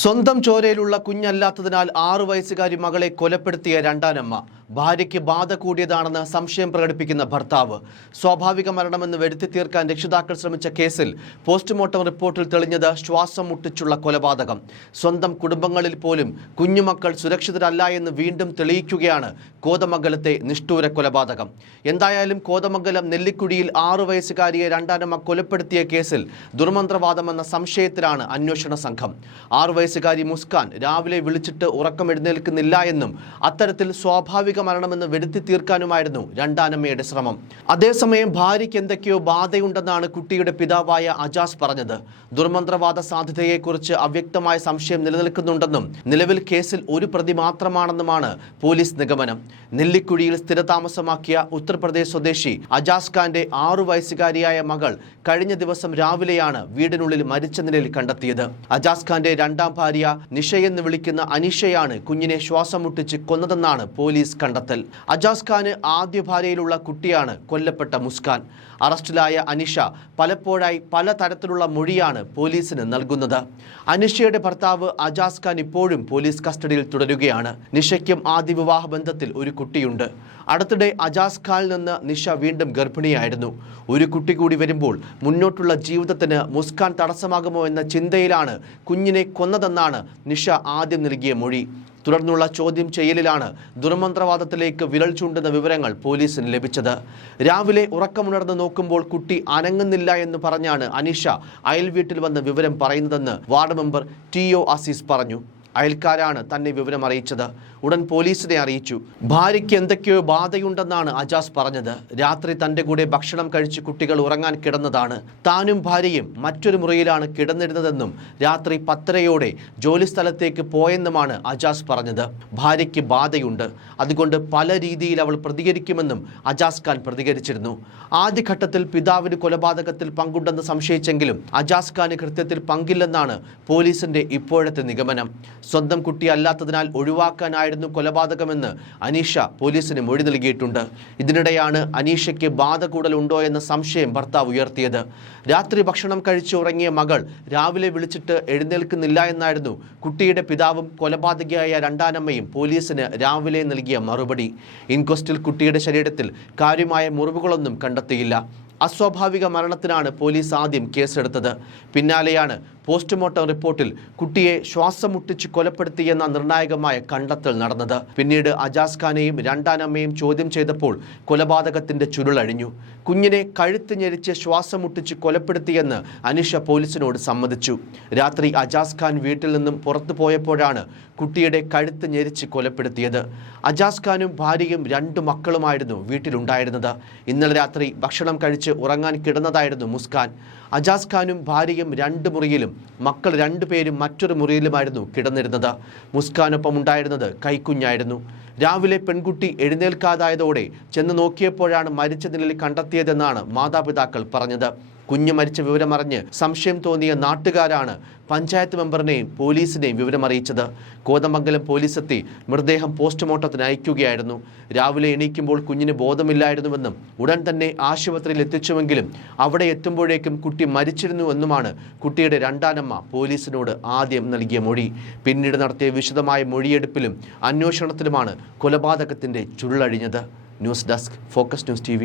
സ്വന്തം ചോരയിലുള്ള കുഞ്ഞല്ലാത്തതിനാൽ 6 വയസ്സുകാരി മകളെ കൊലപ്പെടുത്തിയ രണ്ടാനമ്മ. ഭാര്യയ്ക്ക് ബാധ കൂടിയതാണെന്ന് സംശയം പ്രകടിപ്പിക്കുന്ന ഭർത്താവ്. സ്വാഭാവിക മരണമെന്ന് വരുത്തി തീർക്കാൻ രക്ഷിതാക്കൾ ശ്രമിച്ച കേസിൽ പോസ്റ്റ്മോർട്ടം റിപ്പോർട്ടിൽ തെളിഞ്ഞത് ശ്വാസം മുട്ടിച്ചുള്ള കൊലപാതകം. സ്വന്തം കുടുംബങ്ങളിൽ പോലും കുഞ്ഞുമക്കൾ സുരക്ഷിതരല്ല എന്ന് വീണ്ടും തെളിയിക്കുകയാണ് കോതമംഗലത്തെ നിഷ്ഠൂര കൊലപാതകം. എന്തായാലും കോതമംഗലം നെല്ലിക്കുഴിയിൽ 6 വയസ്സുകാരിയെ രണ്ടാനമ്മ കൊലപ്പെടുത്തിയ കേസിൽ ദുർമന്ത്രവാദമെന്ന സംശയത്തിലാണ് അന്വേഷണ സംഘം. 6 വയസ്സുകാരി മുസ്കാൻ രാവിലെ വിളിച്ചിട്ട് ഉറക്കമെഴുന്നേൽക്കുന്നില്ല എന്നും അത്തരത്തിൽ സ്വാഭാവിക മരണമെന്ന് വരുത്തി തീർക്കാനുമായിരുന്നു രണ്ടാനമ്മയുടെ ശ്രമം. അതേസമയം ഭാര്യയ്ക്ക് എന്തൊക്കെയോ ബാധയുണ്ടെന്നാണ് കുട്ടിയുടെ പിതാവായ അജാസ് പറഞ്ഞത്. ദുർമന്ത്രവാദ സാധ്യതയെക്കുറിച്ച് അവ്യക്തമായ സംശയം നിലനിൽക്കുന്നുണ്ടെന്നും നിലവിൽ കേസിൽ ഒരു പ്രതി മാത്രമാണെന്നുമാണ് പോലീസ് നിഗമനം. നെല്ലിക്കുഴിയിൽ സ്ഥിരതാമസമാക്കിയ ഉത്തർപ്രദേശ് സ്വദേശി അജാസ് ഖാന്റെ 6 വയസ്സുകാരിയായ മകൾ കഴിഞ്ഞ ദിവസം രാവിലെയാണ് വീടിനുള്ളിൽ മരിച്ച നിലയിൽ കണ്ടെത്തിയത്. അജാസ് ഖാന്റെ രണ്ടാം ഭാര്യ നിഷയെന്ന് വിളിക്കുന്ന അനീഷയാണ് കുഞ്ഞിനെ ശ്വാസം മുട്ടിച്ച് കൊന്നതെന്നാണ് പോലീസ് കണ്ടെത്തൽ. അജാസ് ഖാന് ആദ്യ ഭാര്യയിലുള്ള കുട്ടിയാണ് കൊല്ലപ്പെട്ട മുസ്കാൻ. അറസ്റ്റിലായ അനീഷ പലപ്പോഴായി പലതരത്തിലുള്ള മൊഴിയാണ് പോലീസിന് നൽകുന്നത്. അനീഷയുടെ ഭർത്താവ് അജാസ് ഖാൻ ഇപ്പോഴും പോലീസ് കസ്റ്റഡിയിൽ തുടരുകയാണ്. നിഷയ്ക്കും ആദ്യ വിവാഹ ബന്ധത്തിൽ ഒരു കുട്ടിയുണ്ട്. അടുത്തിടെ അജാസ് ഖാനിൽ നിന്ന് നിഷ വീണ്ടും ഗർഭിണിയായിരുന്നു. ഒരു കുട്ടി കൂടി വരുമ്പോൾ മുന്നോട്ടുള്ള ജീവിതത്തിന് മുസ്കാൻ തടസ്സമാകുമോ എന്ന ചിന്തയിലാണ് കുഞ്ഞിനെ കൊന്നതെന്നാണ് നിഷ ആദ്യം നൽകിയ മൊഴി. തുടർന്നുള്ള ചോദ്യം ചെയ്യലിലാണ് ദുർമന്ത്രവാദത്തിലേക്ക് വിരൽ ചൂണ്ടുന്ന വിവരങ്ങൾ പോലീസിന് ലഭിച്ചത്. രാവിലെ ഉറക്കമുണർന്ന് നോക്കുമ്പോൾ കുട്ടി അനങ്ങുന്നില്ല എന്ന് പറഞ്ഞാണ് അനീഷ അയൽവീട്ടിൽ വന്ന് വിവരം പറയുന്നതെന്ന് വാർഡ് മെമ്പർ ടി.ഒ. അസീസ് പറഞ്ഞു. അയൽക്കാരാണ് തന്നെ വിവരം അറിയിച്ചത്. ഉടൻ പോലീസിനെ അറിയിച്ചു. ഭാര്യയ്ക്ക് എന്തൊക്കെയോ ബാധയുണ്ടെന്നാണ് അജാസ് പറഞ്ഞത്. രാത്രി തൻ്റെ കൂടെ ഭക്ഷണം കഴിച്ച് കുട്ടികൾ ഉറങ്ങാൻ കിടന്നതാണ്. താനും ഭാര്യയും മറ്റൊരു മുറിയിലാണ് കിടന്നിരുന്നതെന്നും രാത്രി 10:30 ജോലി സ്ഥലത്തേക്ക് പോയെന്നുമാണ് അജാസ് പറഞ്ഞത്. ഭാര്യയ്ക്ക് ബാധയുണ്ട്, അതുകൊണ്ട് പല രീതിയിൽ അവൾ പ്രതികരിക്കുമെന്നും അജാസ് ഖാൻ പ്രതികരിച്ചിരുന്നു. ആദ്യഘട്ടത്തിൽ പിതാവിന് കൊലപാതകത്തിൽ പങ്കുണ്ടെന്ന് സംശയിച്ചെങ്കിലും അജാസ് ഖാന് കൃത്യത്തിൽ പങ്കില്ലെന്നാണ് പോലീസിന്റെ ഇപ്പോഴത്തെ നിഗമനം. സ്വന്തം കുട്ടി അല്ലാത്തതിനാൽ ഒഴിവാക്കാനായിരുന്നു കൊലപാതകമെന്ന് അനീഷ പോലീസിന് മൊഴി നൽകിയിട്ടുണ്ട്. ഇതിനിടെയാണ് അനീഷയ്ക്ക് ബാധ കൂടലുണ്ടോ എന്ന സംശയം ഭർത്താവ് ഉയർത്തിയത്. രാത്രി ഭക്ഷണം കഴിച്ച് ഉറങ്ങിയ മകൾ രാവിലെ വിളിച്ചിട്ട് എഴുന്നേൽക്കുന്നില്ല എന്നായിരുന്നു കുട്ടിയുടെ പിതാവും കൊലപാതകിയായ രണ്ടാനമ്മയും പോലീസിന് രാവിലെ നൽകിയ മറുപടി. ഇൻക്വസ്റ്റിൽ കുട്ടിയുടെ ശരീരത്തിൽ കാര്യമായ മുറിവുകളൊന്നും കണ്ടെത്തിയില്ല. അസ്വാഭാവിക മരണത്തിനാണ് പോലീസ് ആദ്യം കേസെടുത്തത്. പിന്നാലെയാണ് പോസ്റ്റ്മോർട്ടം റിപ്പോർട്ടിൽ കുട്ടിയെ ശ്വാസം മുട്ടിച്ച് കൊലപ്പെടുത്തിയെന്ന നിർണായകമായ കണ്ടെത്തൽ നടന്നത്. പിന്നീട് അജാസ് ഖാനെയും രണ്ടാനമ്മയും ചോദ്യം ചെയ്തപ്പോൾ കൊലപാതകത്തിന്റെ ചുരുളഴിഞ്ഞു. കുഞ്ഞിനെ കഴുത്ത് ഞെരിച്ച് ശ്വാസം മുട്ടിച്ച് കൊലപ്പെടുത്തിയെന്ന് അനീഷ പോലീസിനോട് സമ്മതിച്ചു. രാത്രി അജാസ് ഖാൻ വീട്ടിൽ നിന്നും പുറത്തു പോയപ്പോഴാണ് കുട്ടിയുടെ കഴുത്ത് ഞെരിച്ച് കൊലപ്പെടുത്തിയത്. അജാസ് ഖാനും ഭാര്യയും 2 മക്കളുമായിരുന്നു വീട്ടിലുണ്ടായിരുന്നത്. ഇന്നലെ രാത്രി ഭക്ഷണം കഴിച്ച് ഉറങ്ങാൻ കിടന്നതായിരുന്നു മുസ്കാൻ. അജാസ് ഖാനും ഭാര്യയും 2 മുറിയിലും മക്കൾ 2 പേരും മറ്റൊരു മുറിയിലുമായിരുന്നു കിടന്നിരുന്നത്. മുസ്കാനൊപ്പം ഉണ്ടായിരുന്നത് കൈക്കുഞ്ഞായിരുന്നു. രാവിലെ പെൺകുട്ടി എഴുന്നേൽക്കാതായതോടെ ചെന്ന് നോക്കിയപ്പോഴാണ് മരിച്ച നിലയിൽ കണ്ടെത്തിയതെന്നാണ് മാതാപിതാക്കൾ പറഞ്ഞത്. കുഞ്ഞ് മരിച്ച വിവരമറിഞ്ഞ് സംശയം തോന്നിയ നാട്ടുകാരാണ് പഞ്ചായത്ത് മെമ്പറിനെയും പോലീസിനെയും വിവരമറിയിച്ചത്. കോതമംഗലം പോലീസെത്തി മൃതദേഹം പോസ്റ്റ്മോർട്ടത്തിന് അയക്കുകയായിരുന്നു. രാവിലെ എണീക്കുമ്പോൾ കുഞ്ഞിന് ബോധമില്ലായിരുന്നുവെന്നും ഉടൻ തന്നെ ആശുപത്രിയിൽ എത്തിച്ചുവെങ്കിലും അവിടെ എത്തുമ്പോഴേക്കും കുട്ടി മരിച്ചിരുന്നുവെന്നുമാണ് കുട്ടിയുടെ രണ്ടാനമ്മ പോലീസിനോട് ആദ്യം നൽകിയ മൊഴി. പിന്നീട് നടത്തിയ വിശദമായ മൊഴിയെടുപ്പിലും അന്വേഷണത്തിലുമാണ് കൊലപാതകത്തിന്റെ ചുരുളഴിഞ്ഞത്. News desk, focus news TV.